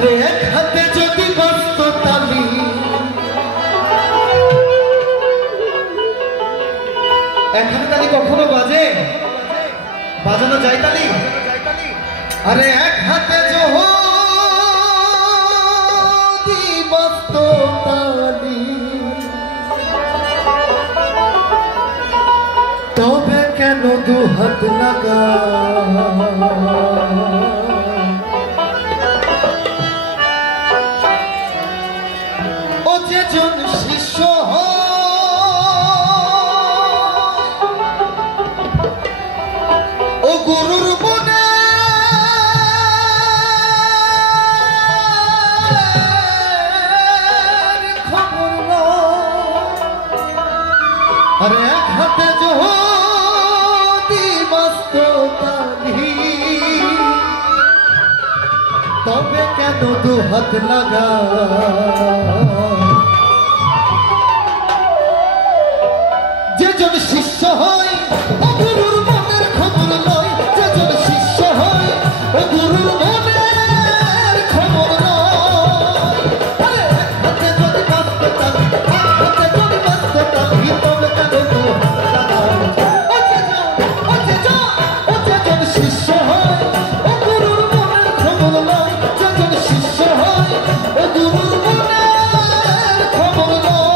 আরে এক হাতে যদি বাজতো তালি, এক হাতে তালি কখনো বাজে? বাজানো যায় তালি? আরে এক হাতে যদি বাজতো তালি, তবে কেন দু হাত লাগা? ও যেজন শিষ্য ও গুরুর মনে খবর আরে এক হাতে যদি বাজতো তালি, তবে কেন দু হাত লাগা? যেজন শিষ্য হয় ও গুরুর মনের খবর লয়, যেজন শিষ্য হয় ও গুরুর মনের খবর লয়। আরে এক হাতে যদি বাজতো তালি, এক হাতে যদি বাজতো তালি, তবে কেন দু হাত লাগা? ও যেজন শিষ্য হয় ও গুরুর মনের খবর লয়, যেজন শিষ্য হয় ও গুরুর মনের খবর লয়।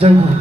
জয় গুরু।